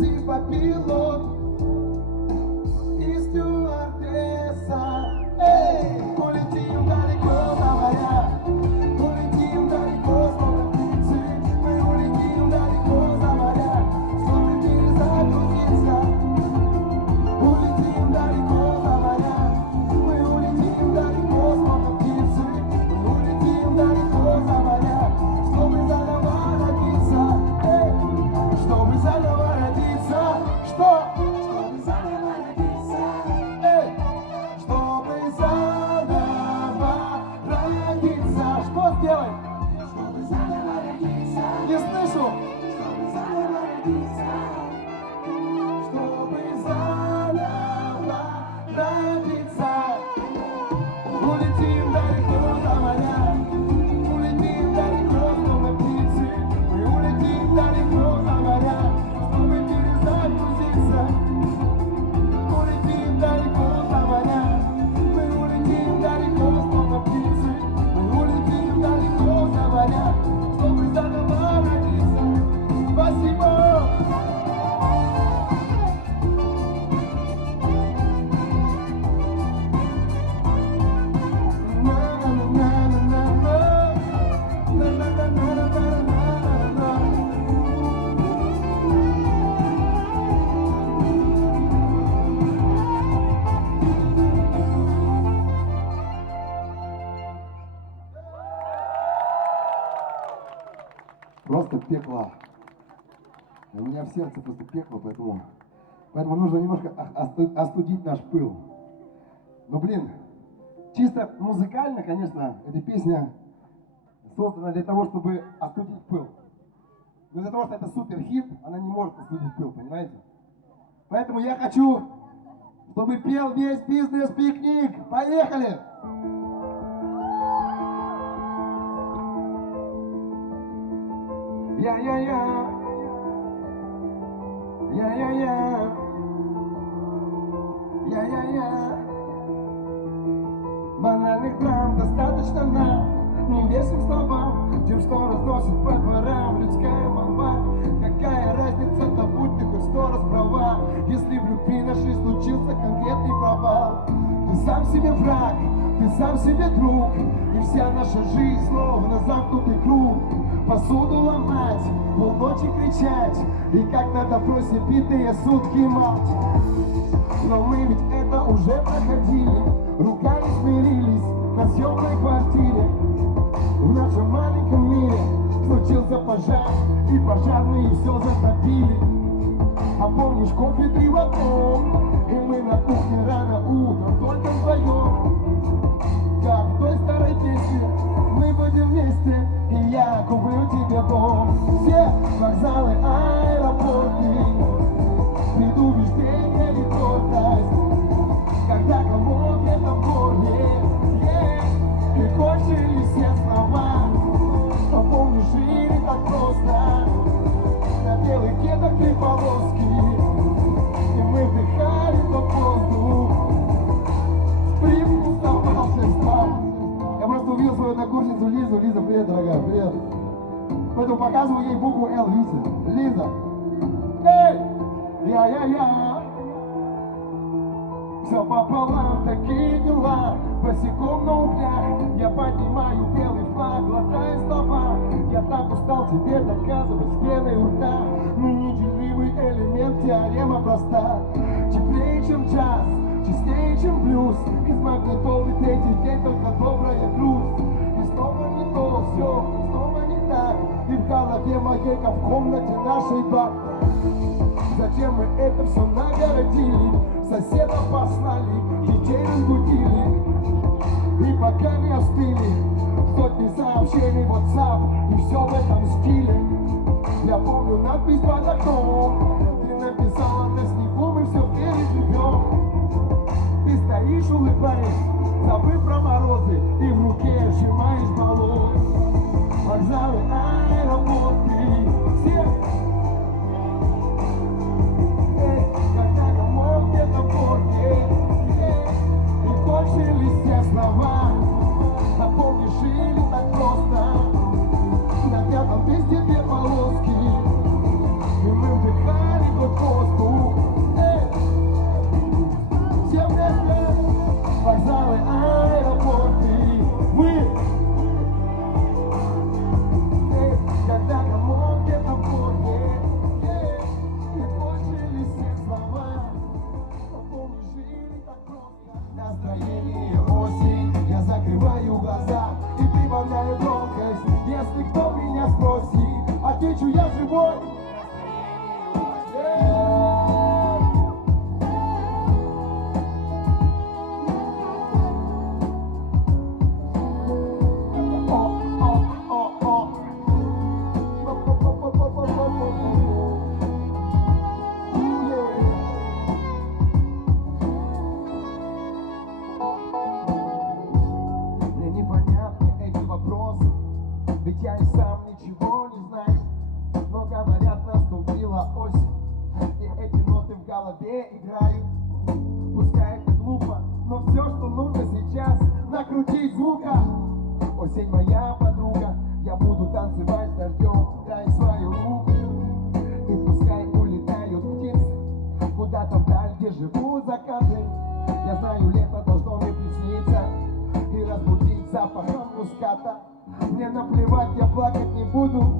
типа пилот и стюардесса. Эй, улетим далеко на моря, улетим далеко, словно птицы. Мы улетим далеко за моря, чтобы перезагрузиться. Улетим далеко за моря, мы улетим далеко, словно птицы. Мы улетим далеко за моря, чтобы заново родиться. Эй, чтобы заново родиться. Что? Чтобы заново родиться. Эй, чтобы заново родиться. Что сделать? Чтобы заново родиться. Не слышу. Чтобы заново родиться. Чтобы заново родиться. Улетим далеко за моря, улетим далеко, словно птицы. Мы улетим далеко за моря, чтобы перезагрузиться. Улетим далеко за моря, мы улетим далеко, словно птицы. Мы улетим далеко за моря, чтобы заново родиться. Спасибо! Просто пекло. У меня в сердце просто пекло, поэтому нужно немножко остудить наш пыл. Но, блин, чисто музыкально, конечно, эта песня создана для того, чтобы остудить пыл. Но из-за того, что это супер хит, она не может остудить пыл, понимаете? Поэтому я хочу, чтобы пел весь бизнес-пикник. Поехали! Я-я-я, я-я-я, я-я-я. Банальных драм достаточно нам, невесным словам, тем, что разносит по дворам людская молва. Какая разница, да будь ты хоть 100 раз права, если в любви нашей случился конкретный провал. Ты сам себе враг, ты сам себе друг, и вся наша жизнь словно замкнутый круг. Посуду ломать, полночи кричать, и как на допросе битые сутки молчать. Но мы ведь это уже проходили, ругались, мирились на съемной квартире. В нашем маленьком мире случился пожар, и пожарные все затопили. А помнишь, кофе 3 в одном, и мы на кухне рано утром только вдвоем. Как в той старой песне, мы будем вместе, и я куплю тебе дом. Все вокзалы, аэропорты, предубеждение и гордость. Когда кому где-то в горле, и кончились все слова. А помнишь, жили так просто, на белых кедах 3 полоски, и мы вдыхали тот воздух. Привкус волшебства. Я просто увидел свою однокурсницу Лизу. Лиза, привет, дорогая, привет. Поэтому показываю ей букву Л, видите? Лиза. Эй! Я-я-я. Все пополам, такие дела. Босиком на углях я поднимаю белый флаг, глотаю слова. Я так устал тебе доказывать с пеной у рта. Мы неделимый элемент, теорема проста. Теплее, чем джаз, чистее, чем блюз. Из магнитолы 3-й день только добрая грусть. И снова не то, все, снова не так. И в голове моей, как в комнате нашей баб. Зачем мы это все нагородили? Соседа послали, детей разбудили. И пока не остыли сотни сообщений в WhatsApp, и все в этом стиле. Я помню надпись под окном, ты написала на снегу, мы все переживем. Ты стоишь, улыбаясь, забыв про морозы, и в руке сжимаешь баллон. Вокзалы, аэропорты, все. Когда кому где-то в горле, и кончились все слова. А помнишь, жили так просто, на 5-м месте 2 полоски, и мы вдыхали год. голове играют. Пускай это глупо, но все, что нужно сейчас, накрутить звука. Осень моя подруга, я буду танцевать с дождем, дай свою руку. И пускай улетают птицы куда-то вдаль, где живут закаты. Я знаю, лето должно мне присниться и разбудить запахом муската. Мне наплевать, я плакать не буду,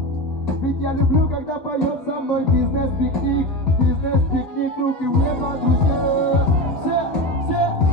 ведь я люблю, когда поет со мной бизнес-пикник. Бизнес-пикник, руки в небо, друзья. Все,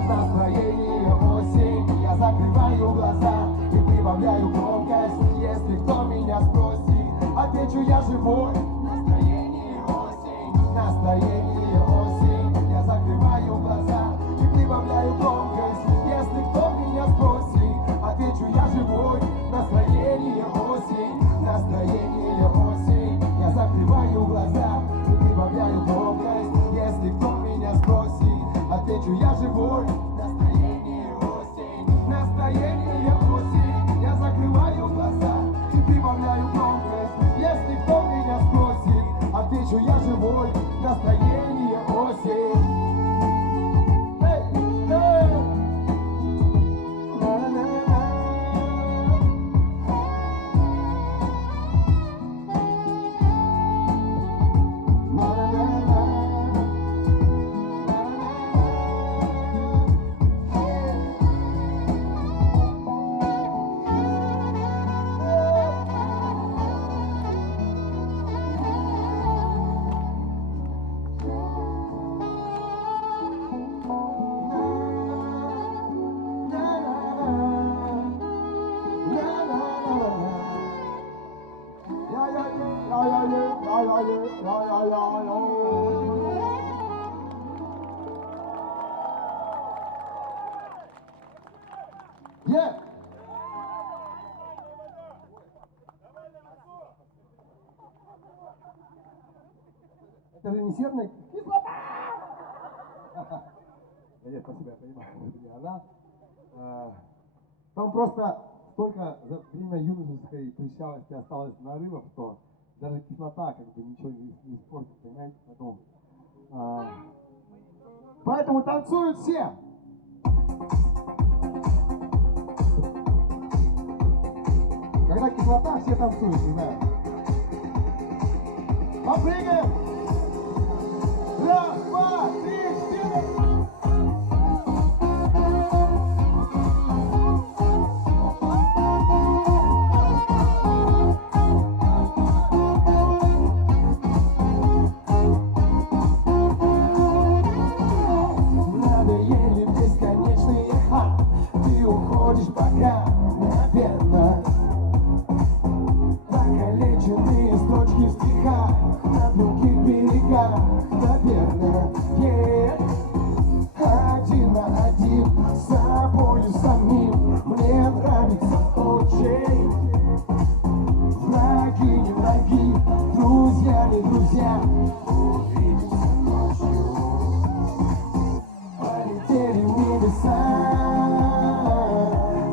настроение осень. Я закрываю глаза и прибавляю громкость. Если кто меня спросит, отвечу, я живой. Настроение осень, настроение осень. Я закрываю глаза и прибавляю громкость. Если кто меня спросит, отвечу, я живой. Настроение осень, настроение осень. Я закрываю глаза и прибавляю громкость. Если кто меня спросит, отвечу, я живой. Настроение осень, настроение осень. Я закрываю глаза и прибавляю громкость. Если кто меня спросит, отвечу, я живой. Настроение осень. Yeah. Это же не серная кислота! Нет, спасибо, я понимаю, это не она. Там просто столько за время юношеской прыщавости осталось нарывов, что даже кислота как бы ничего не испортит, понимаете? Поэтому танцуют все! Когда кислота, все танцуют, не знаю. Попрыгаем! Раз, два, три, четыре! Надоели бесконечные ты уходишь пока, наверное. Покалеченные строчки в стихах на других берегах, наверное, один на один с собою самим. Мне нравится очень. Враги не враги, друзья не друзья. Увидимся ночью. Полетели в небеса,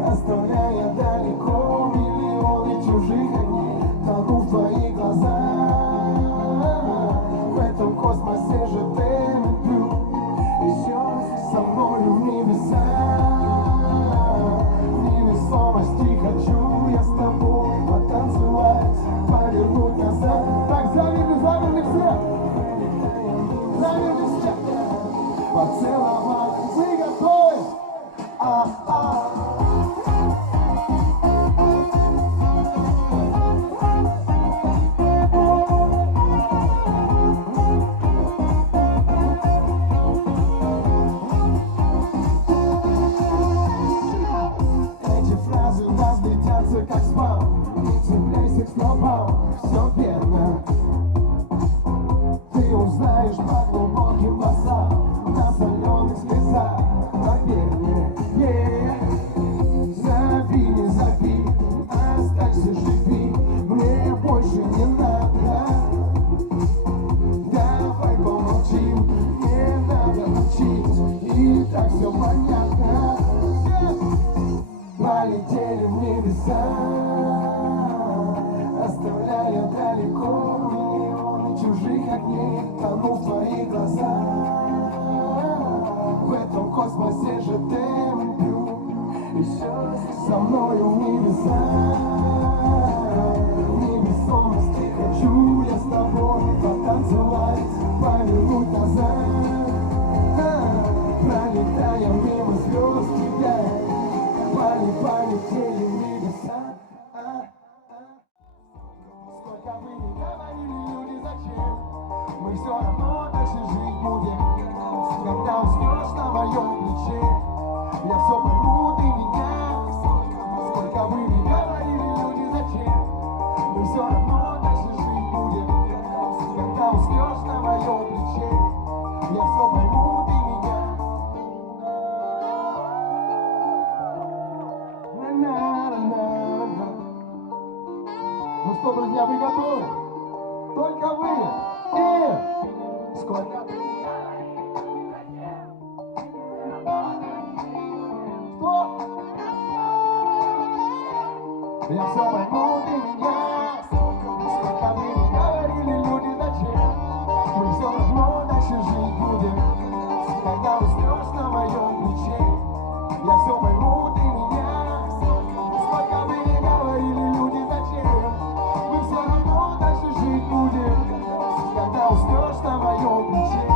оставляя далеко миллионы чужих огней. Тону в твоих глазах, в этом космосе же ты люблю. Идешь со мною в небеса, в невесомости хочу я с тобой потанцевать, повернуть назад. Так, замерли все! Замерли все! Поцеловать, вы готовы? Эти фразы разлетятся как спам. Не цепляйся к словам, все верно. Ты узнаешь по глубоким глазам, на соленых слезах. Мы все равно дальше жить будем. Когда уснешь на моем плече, я все пойму, ты меня. Сколько бы ни говорили люди, зачем? Мы все равно дальше жить будем. Когда уснешь на моем плече, я все пойму, ты меня. На-на-на-на-на. Ну что, друзья, вы готовы? Только вы. И сколько? Что? Я все пойму, ты меня. Сколько вы не говорили люди, зачем? Мы все равно дальше жить будем. Когда уснешь на моем плече, я все пойму, ты меня. Сколько вы не говорили люди, зачем? Мы все равно дальше жить будем. Когда уснешь на моем плече,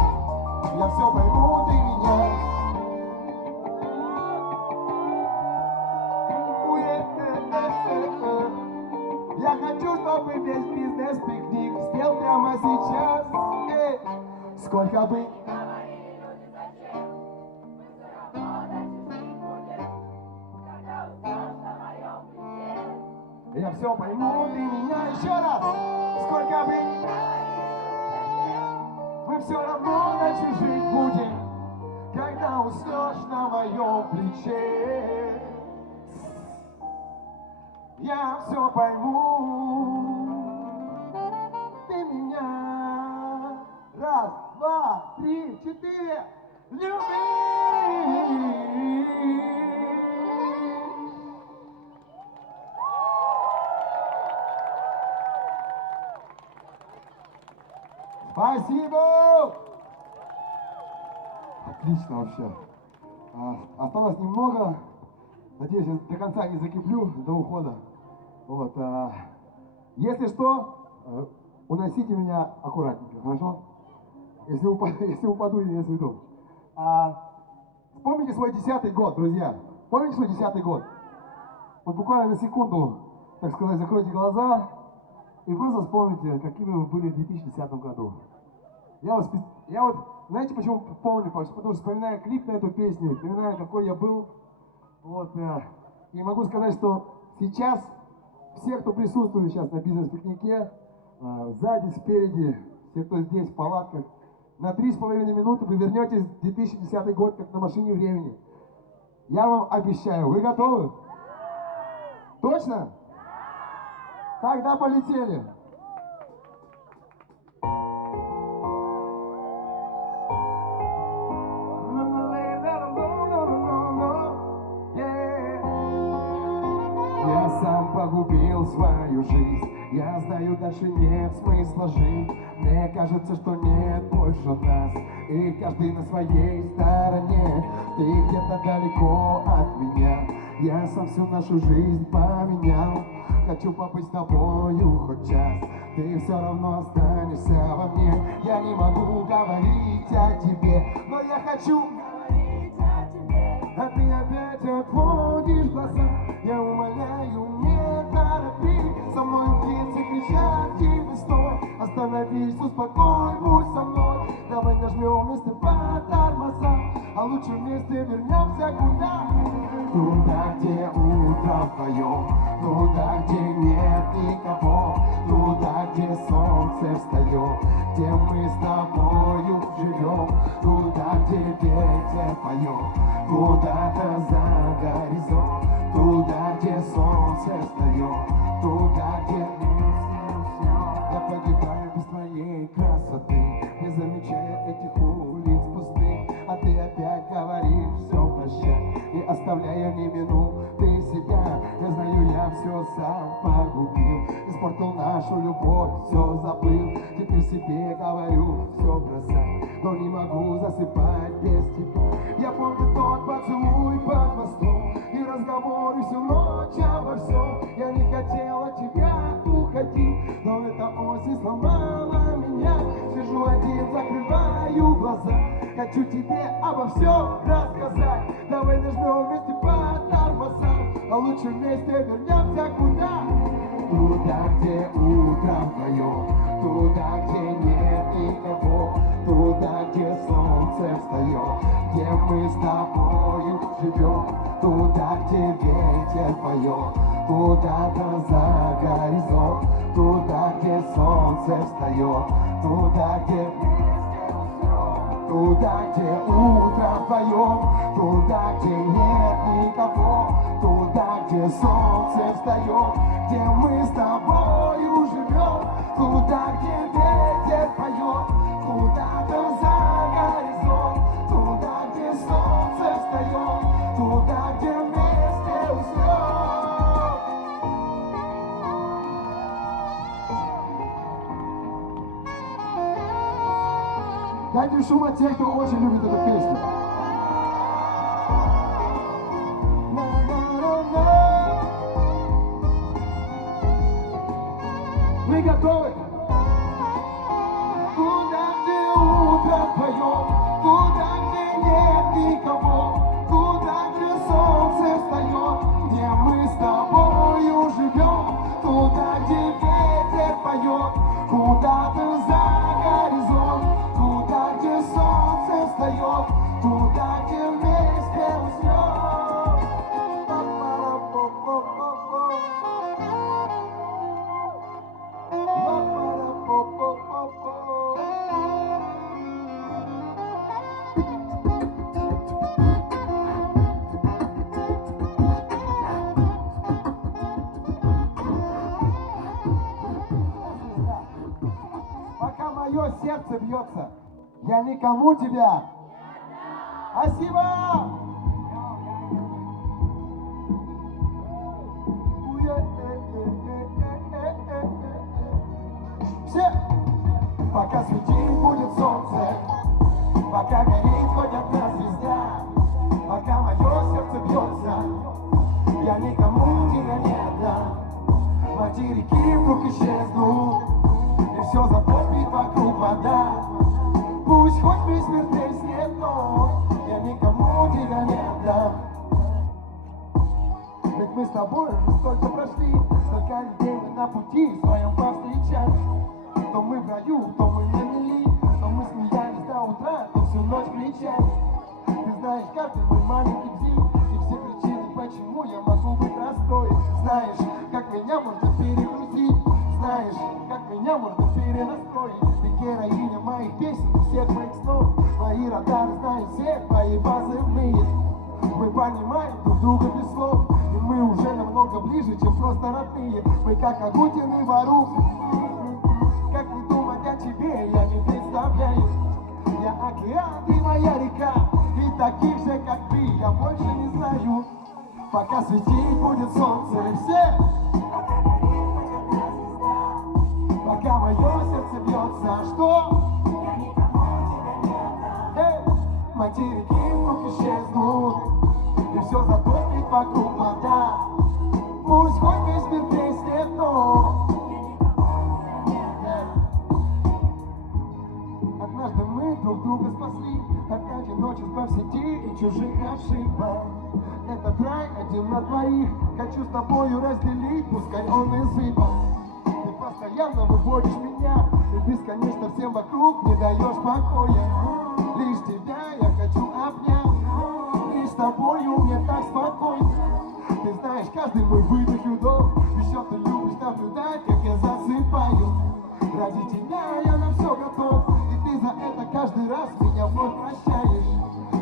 я все пойму, ты меня. Я хочу, чтобы весь бизнес-пикник спел прямо сейчас. Сколько бы я все пойму, ты меня еще раз. Сколько бы мы все равно дальше жить будем. Когда уснешь на моем плече, я все пойму, ты меня. Раз, два, три, четыре. Любишь. Спасибо! Отлично вообще. Осталось немного. Надеюсь, я до конца не закиплю до ухода. Вот. Если что, уносите меня аккуратненько, хорошо? Если упаду, имеется в виду. Вспомните свой 10-й год, друзья. Помните свой 10-й год? Вот буквально на секунду, так сказать, закройте глаза и просто вспомните, какими вы были в 2010 году. Я вот, знаете, почему помню? Потому что вспоминаю клип на эту песню, вспоминаю, какой я был. Вот, и могу сказать, что сейчас все, кто присутствует сейчас на бизнес-пикнике, сзади, спереди, все, кто здесь в палатках, на 3,5 минуты вы вернетесь в 2010 год, как на машине времени. Я вам обещаю. Вы готовы? Точно? Тогда полетели. Я сам погубил свою жизнь. Я знаю, дальше нет смысла жить. Мне кажется, что нет больше нас, и каждый на своей стороне. Ты где-то далеко от меня. Я сам всю нашу жизнь поменял. Хочу побыть с тобою хоть час. Ты все равно останешься во мне. Я не могу говорить о тебе, но я хочу говорить о тебе. А ты опять отводишь глаза. Я умоляю, не торопи. Со мной птицы кричат, тихо стой. Остановись, успокой, будь со мной. Давай нажмем вместе по тормозам, а лучше вместе вернемся куда? Туда, где утро вдвоем, туда, где нет никого, туда, где солнце встает, где мы с тобою живем, туда, где ветер поет, куда-то за горизонт, туда, где солнце встает, туда, где я погибаю без твоей красоты, не замечая этих улиц пустых, а ты опять говоришь все прощай, и оставляя ни минуты себя. Я знаю, я все сам погубил, испортил нашу любовь, все забыл. Теперь себе говорю, все бросай, но не могу засыпать без тебя. Я помню тот поцелуй под мостом и разговоры всю ночь обо всем. Я не хотел от тебя уходить, но эта осень сломала меня. Сижу один, закрываю глаза, хочу тебе обо всем рассказать. Давай нажмем вместе по тормозам, а лучше вместе вернемся куда? Туда, где утро вдвоем, туда, где нет никого, мы с тобою живем, туда, где ветер поет, куда-то за горизонт, туда, где солнце встает, туда, где туда, где утро вдвоем, туда, где нет никого, туда, где солнце встает, где мы с тобою живем, туда, где ветер поет, куда-то за горизонт, туда, где солнце встает, туда, где вместе уснем. Дайте шум от тех, кто очень любит эту песню. Вы готовы? Туда, где утро поет, туда, где нет никого, туда, где солнце встает, где мы с тобою живем, туда, где ветер поет, куда-то за горизонт, туда, где солнце встает, туда, где вместе уснем. Пока мое сердце бьется, я никому тебя. Спасибо! Все! Пока светить будет солнце, пока горит хоть одна звезда, пока мое сердце бьется, я никому тебя не отдам. Материки вдруг исчезнут, и все затопит вокруг вода. Пусть хоть весь мир треснет, но я никому тебя не отдам. Ведь мы с тобой уже столько прошли, столько людей мы на пути своем повстречали. То мы в раю, то мы на мели, то мы смеялись до утра, то всю ночь кричали. Ты знаешь каждый мой маленький бзик, и все причины, почему я могу быть расстроен. Знаешь, как меня можно перегрузить, знаешь, как меня можно перенастроить. Ты героиня моих песен и всех моих снов, мои радары знают все твои позывные. Мы понимаем друг друга без слов, и мы уже намного ближе, чем просто родные. Мы как Агутин и Варух, как не думать о тебе, я не представляю. Я океан, ты моя река, и таких же, как ты, я больше не знаю. Пока светить будет солнце, все. Пока мое сердце бьется, что? Я никому тебя не отдам. Материки вдруг исчезнут, и все затопит вокруг вода. Пусть хоть весь мир треснет, но я никому тебя не отдам. Однажды мы друг друга спасли от одиночества в сети и чужих ошибок. Этот рай один на двоих, хочу с тобою разделить, пускай он и сыпал. Ты постоянно выводишь меня, и бесконечно всем вокруг не даешь покоя. Лишь тебя я хочу обнять, лишь с тобою мне так спокойно. Ты знаешь каждый мой выдох и вдох, еще ты любишь наблюдать, как я засыпаю. Ради тебя я на все готов, и ты за это каждый раз меня вновь прощаешь.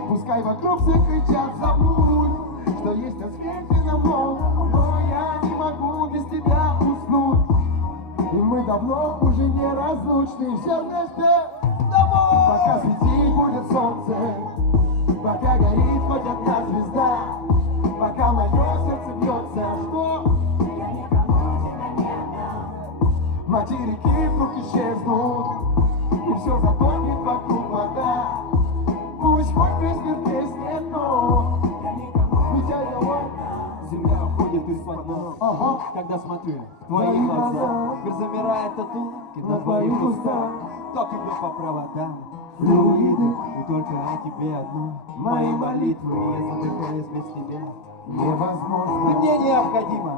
Пускай вокруг все кричат, забудь, что есть на свете намного, но я не могу без тебя уснуть. И мы давно уже не разлучны, все вместе домой. Пока светить будет солнце, пока горит хоть одна звезда, пока мое сердце бьется, что? Я никому тебя не отдам. Материки вдруг исчезнут, и все затонет вокруг вода. Пусть хоть весь мир треснет, но я никому тебя не отдам. Земля уходит из-под ног, когда смотрю в твои глаза. Мир замирает от улыбки на твоих устах. Ток идет по проводам, флюиды, и только о тебе одно. Мои молитвы, я задыхаюсь без тебя. Невозможно, Ты мне необходимо,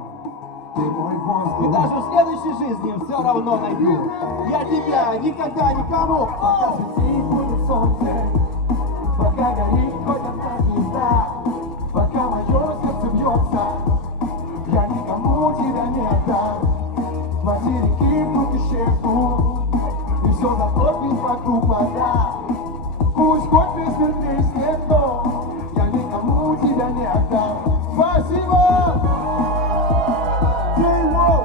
ты мой и воздух. даже в следующей жизни все равно найду. Я тебя никогда никому. Пока светить будет солнце, пока горит хоть одна все затопит вокруг вода. Пусть хоть бессмертный но я никому тебя не отдам. Спасибо! J-Wo!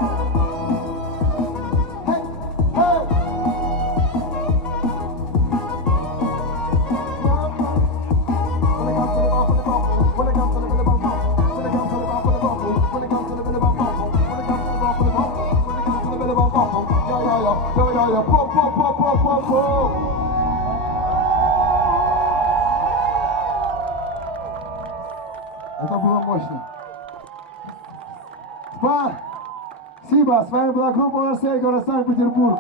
Hey, hey! When it comes to the rhythm of pop, when it comes to the rock for the vocal, when it comes to the rhythm of pop, when it comes to the rock for the vocal, when it comes to the rhythm of pop, yo, pop, pop, pop, pop, pop, pop. Это было мощно. Спасибо. С вами была группа Марсель, город Санкт-Петербург.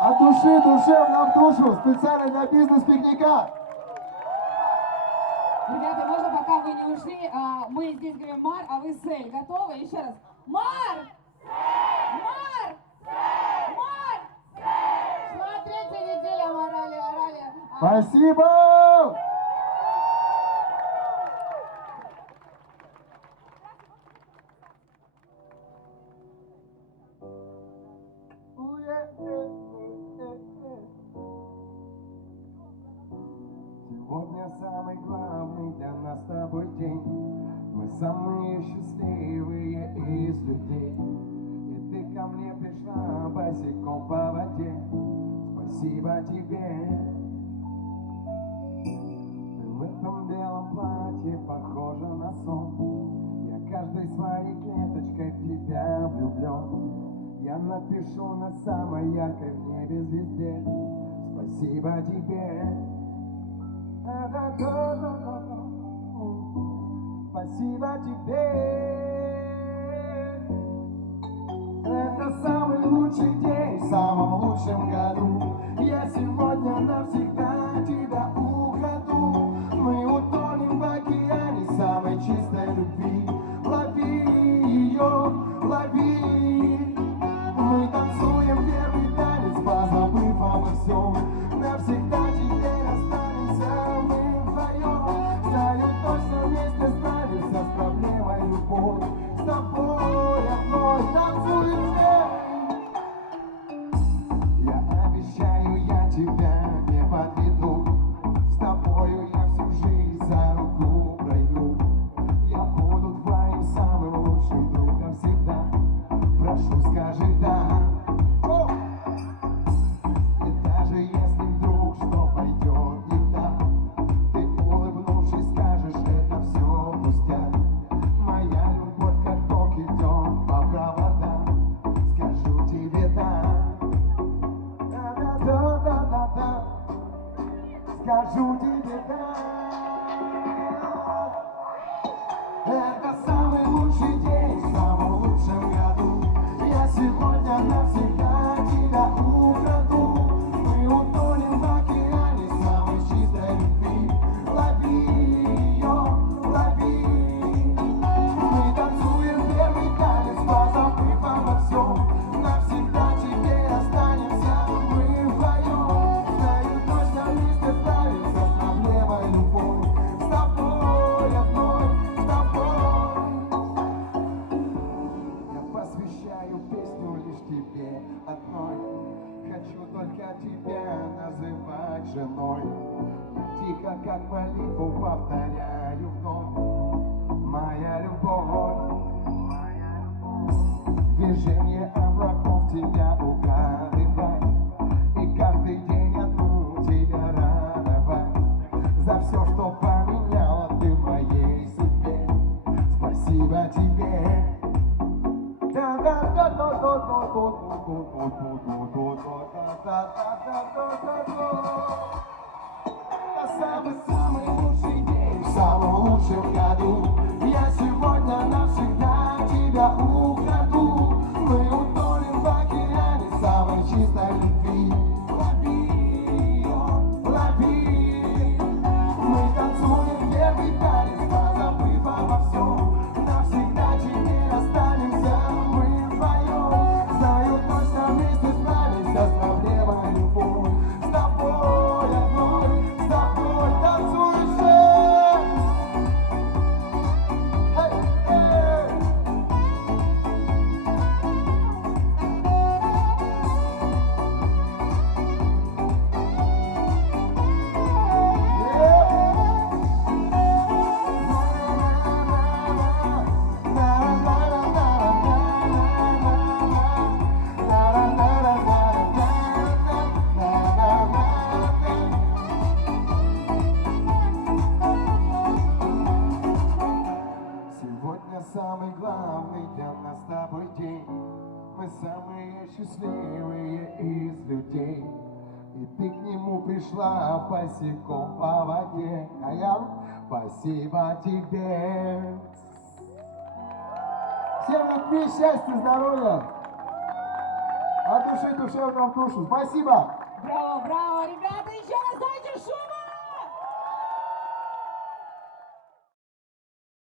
От души, душевно в душу, специально для бизнес-пикника. Ребята, можно, пока вы не ушли, мы здесь говорим Мар, а вы Сель. Готовы? Еще раз. Мар! Мар! Мар! Шла третья неделя, морали, орали. Спасибо! Сегодня самый главный для нас с тобой день. Мы самые счастливые из людей. И ты ко мне пришла босиком по воде. Спасибо тебе. Ты в этом белом платье похожа на сон. Я каждой своей клеточкой в тебя влюблен. Я напишу на самой яркой в небе звезде. Спасибо тебе. Спасибо тебе. Это самый лучший день в самом лучшем году. Я сегодня навсегда тебя украду. Мы утонем в океане самой чистой любви. Лови ее, лови. Мы танцуем первый танец, позабыв обо всем. Навсегда теперь останемся мы вдвоем. Знаю, точно вместе справимся с проблемой любовь. С тобой одной танцуем все. Я обещаю, я тебя не подведу. С тобою я всю жизнь за руку пройду. Я буду твоим самым лучшим другом всегда. Прошу, скажи да. И даже если вдруг что пойдет не так, ты, улыбнувшись, скажешь, это все пустяк. Моя любовь как ток идет по проводам. Скажу тебе да. Да-да-да-да-да-да. Скажу тебе да. Это самый лучший день в самом лучшем году. Я сегодня навсегда тебя украду. Мы утонем в океане самой чистой любви. Лови ее, лови. Мы танцуем первый танец, позабыв обо всем. Навсегда теперь останемся мы вдвоем. Знаю, точно вместе справимся с проблемой любовь. С тобой одной, с тобой. Я посвящаю песню лишь тебе одной. Хочу только тебя называть женой. Тихо, как молитву, повторяю вновь. Моя любовь. Движение облаков тебя угадывать. И каждый день одну тебя радовать. За все, что поменяла ты в моей судьбе. Спасибо тебе. Самый лучший день в самом лучшем году. Я сегодня навсегда тебя украду. Мы утонем в океане самой чистой любви. Лови ее, лови. Мы танцуем первый танец, позабыв обо всем. Навсегда теперь останемся мы вдвоем. Знаю, точно вместе справимся с проблемой любовь. С тобой одной, с тобой танцуем все. Hey, hey. И ты к нему пришла босиком по воде. А я спасибо тебе. Всем любви, счастья, здоровья. От души душевно в душу. Спасибо. Браво, браво!